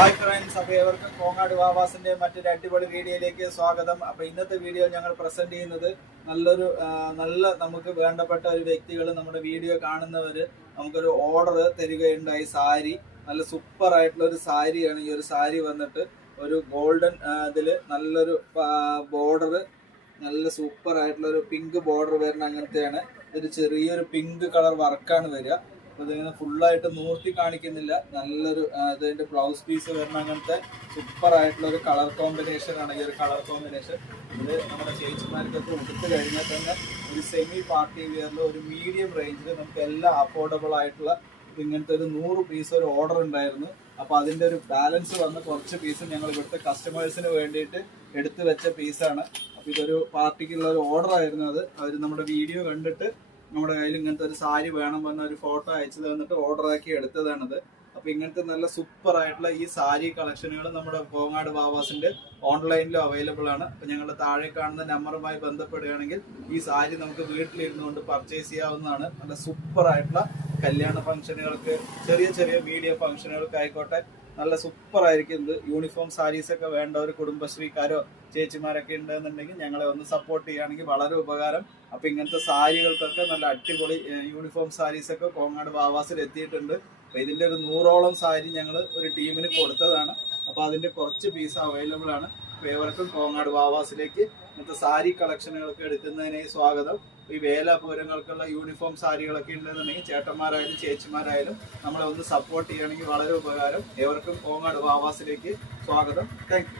Hi friends, അപ്പോൾ ഏവർക്കും കോങ്ങാട് വാവാസിന്റെ മറ്റൊരു അടിപൊളി വീഡിയോയിലേക്ക് സ്വാഗതം. അപ്പോൾ ഇന്നത്തെ വീഡിയോ ഞങ്ങൾ പ്രസന്റ് ചെയ്യുന്നത് നല്ല നമുക്ക് വേണ്ടപ്പെട്ട ഒരു വ്യക്തികൾ, നമ്മുടെ വീഡിയോ കാണുന്നവർ നമുക്കൊരു ഓർഡർ തരികയുണ്ടായി. സാരി, നല്ല സൂപ്പർ ആയിട്ടുള്ള ഒരു സാരിയാണ്. ഈ ഒരു സാരി വന്നിട്ട് ഒരു ഗോൾഡൻ ഇതില് നല്ലൊരു ബോർഡർ, നല്ല സൂപ്പർ ആയിട്ടുള്ള ഒരു പിങ്ക് ബോർഡർ വരുന്ന അങ്ങനത്തെയാണ്. ഒരു ചെറിയൊരു പിങ്ക് കളർ വർക്കാണ് വരിക. ഇതിങ്ങനെ ഫുള്ളായിട്ട് നൂർത്തി കാണിക്കുന്നില്ല. നല്ലൊരു ഇതിന്റെ ബ്ലൗസ് പീസ് വരുന്ന അങ്ങനത്തെ സൂപ്പർ ആയിട്ടുള്ള ഒരു കളർ കോമ്പിനേഷൻ ആണ്. ഈ ഒരു കളർ കോമ്പിനേഷൻ ഇത് നമ്മുടെ ചേച്ചിമാർക്കൊക്കെ ഉടുത്ത് കഴിഞ്ഞാൽ തന്നെ ഒരു സെമി പാർട്ടി വെയറിൽ ഒരു മീഡിയം റേഞ്ചിൽ നമുക്ക് എല്ലാം അഫോർഡബിൾ ആയിട്ടുള്ള ഇങ്ങനത്തെ ഒരു 100 പീസ് ഒരു ഓർഡർ ഉണ്ടായിരുന്നു. അപ്പൊ അതിന്റെ ഒരു ബാലൻസ് വന്ന് കുറച്ച് പീസ് ഞങ്ങൾ ഇവിടുത്തെ കസ്റ്റമേഴ്സിന് വേണ്ടിയിട്ട് എടുത്തു വെച്ച പീസാണ്. അപ്പൊ ഇതൊരു പാർട്ടിക്കുള്ള ഒരു ഓർഡർ ആയിരുന്നു. അവർ നമ്മുടെ വീഡിയോ കണ്ടിട്ട് നമ്മുടെ കയ്യിൽ ഇങ്ങനത്തെ ഒരു സാരി വേണം പറഞ്ഞ ഒരു ഫോട്ടോ അയച്ചു തന്നിട്ട് ഓർഡർ ആക്കി എടുത്തതാണത്. അപ്പൊ ഇങ്ങനത്തെ നല്ല സൂപ്പർ ആയിട്ടുള്ള ഈ സാരി കളക്ഷനുകൾ നമ്മുടെ കോങ്ങാട് വാവാസിന്റെ ഓൺലൈനിലും അവൈലബിൾ ആണ്. അപ്പൊ ഞങ്ങളുടെ താഴെ കാണുന്ന നമ്പറുമായി ബന്ധപ്പെടുകയാണെങ്കിൽ ഈ സാരി നമുക്ക് വീട്ടിലിരുന്നുകൊണ്ട് പർച്ചേസ് ചെയ്യാവുന്നതാണ്. നല്ല സൂപ്പർ ആയിട്ടുള്ള കല്യാണ ഫംഗ്ഷനുകൾക്ക്, ചെറിയ ചെറിയ മീഡിയം ഫംഗ്ഷനുകൾക്ക് ആയിക്കോട്ടെ, നല്ല സൂപ്പർ ആയിരിക്കും ഇത്. യൂണിഫോം സാരീസ് ഒക്കെ വേണ്ടവർ, കുടുംബശ്രീക്കാരോ ചേച്ചിമാരൊക്കെ ഉണ്ടെന്നുണ്ടെങ്കിൽ ഞങ്ങളെ ഒന്ന് സപ്പോർട്ട് ചെയ്യുകയാണെങ്കിൽ വളരെ ഉപകാരം. അപ്പൊ ഇങ്ങനത്തെ സാരികൾക്കൊക്കെ നല്ല അടിപൊളി യൂണിഫോം സാരീസ് ഒക്കെ കോങ്ങാട് വാവാസിൽ എത്തിയിട്ടുണ്ട്. അപ്പൊ ഇതിന്റെ ഒരു 100ഓളം സാരി ഞങ്ങൾ ഒരു ടീമിന് കൊടുത്തതാണ്. അപ്പൊ അതിന്റെ കുറച്ച് പീസ് അവൈലബിൾ ആണ്. അപ്പൊ ഏവർക്കും കോങ്ങാട് വാവാസിലേക്ക് ഇങ്ങനത്തെ സാരി കളക്ഷനുകളൊക്കെ എടുക്കുന്നതിനായി സ്വാഗതം. ഈ വേലപൂരങ്ങൾക്കുള്ള യൂണിഫോം സാരികളൊക്കെ ഉണ്ടെന്നുണ്ടെങ്കിൽ ചേട്ടന്മാരായാലും ചേച്ചിമാരായാലും നമ്മളെ ഒന്ന് സപ്പോർട്ട് ചെയ്യുകയാണെങ്കിൽ വളരെ ഉപകാരം. ഏവർക്കും കോങ്ങാട് വാവാസിലേക്ക് സ്വാഗതം. Thank you.